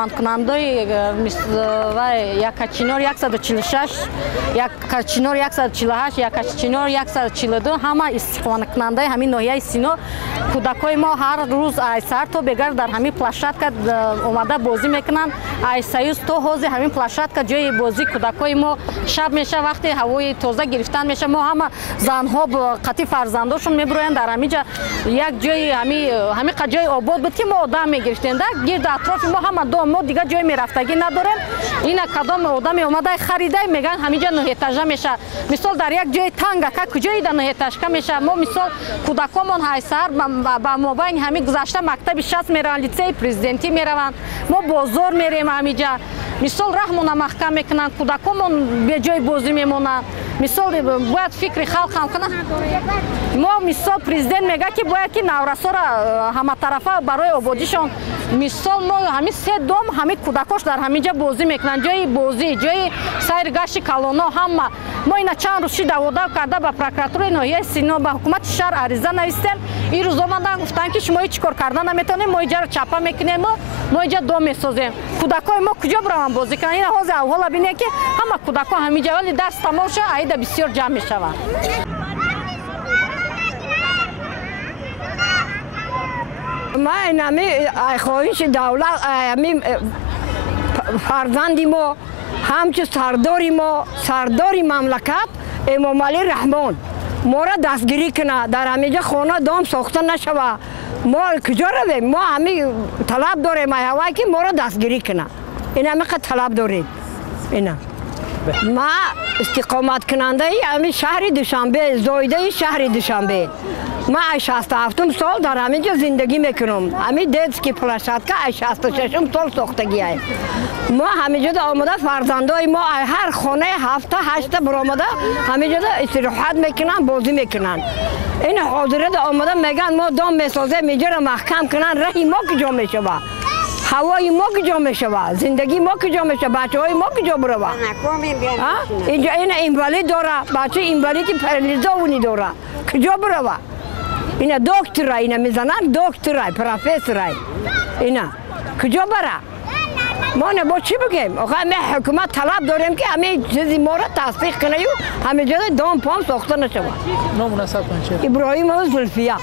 командкунандаи як качинор 146, як качинор 148, як качинор 142 ҳама истифодакунандаи ҳамин ноҳияи Сино кӯдакои мо ҳар рӯз аз саҳар то бегар дар ҳамин площадка омада бозӣ мекунанд. Аз Союз то ҳозир ҳамин площадка ҷои бозӣ кӯдакои мо шаб меша вақте ҳавои тоза гирифтан меша мо ҳама занҳо қати фарзандошон мебироянд дар ҳаминҷа як ҷои ҳамин ҷои обод буд ки мо одам мегирифтем да гирд атрофи мо ҳама дом мо дигар ҷои мерафтагӣ надорем. Ина кадом одаме омадай харидай меган ҳаминҷа ноҳетажа меша мисол дар як ҷои танга ка куҷои да ноҳетажка меша мо мисол кӯдакомон ҳай саҳар ба мобайни ҳамин гузашта мактаби 60 мераванд литсеи президентӣ мераванд мо бозор мерем ҳаминҷа мисол раҳмона маҳкам мекунанд кӯдакомон беҷои бозӣ мемонанд мисол бояд фикри халқам кунанд мо мисол президент мега ки бояд ки наврасора ҳаматарафа барои ободишон мисол мо ҳамин се дом ҳамин кӯдакош дар ҳаминҷа бозӣ мекунанд ҷои бозӣ ҷои сайри гашти калоно ҳама мо ина чанд рӯз шида вода карда ба прокуратураи ноҳияи Сино ба ҳукумати шаҳр ариза навистем ин рӯз омадан гуфтанд ки шумо ҳеҷ чӣ кор карда наметавонем мо инҷаро чапа мекунем мо инҷа дом месозем кӯдакои мо куҷо бираванд бозӣ кунанд ина ҳозир аҳвола бинед ки ҳама кӯдако ҳаминҷа вале дарс тамом шуда аида бисёр ҷамъ мешаванд. من همی خواهش دولت همی فرزندی ما همچه سرداری مملکت امام علی رحمان ما را دستگیری کنه در همینجا خانه دام ساخته نشوه ما کجا رویم ما همی طلب داریم هوایی که ما را دستگیری کنه این همی قد طلب داریم اینا ما استقامت کننده همی شهر دوشنبه زایده شهر دوشنبه ما 67 سال در همینجا زندگی میکنم همین دیتسکی پلاشاتکا 66 سال ساختگی است ما همینجا آمده فرزندای ما هر خانه هفته 8 برآمده همینجا استراحت میکنن بازی میکنن این حاضرت آمده میگن ما دام میسازیم اینجا را محکم کنن راه ما کجا میشوه هوای ما کجا میشوه زندگی ما کجا میشه بچهای ما کجا بروه اینجا این اینوالید داره بچه اینوالیدی پرلیزاونی داره کجا بروه اینا دکتر اینا میزنن دکتر پروفسور اینا کجا بره ما نه با چی بگیم آخه ما حکومت طلب داریم که همه چیزی ما را تصدیق کنه و همه جا دام پام ساخته نشود نام مناسب کنه ابراهیم زلفیه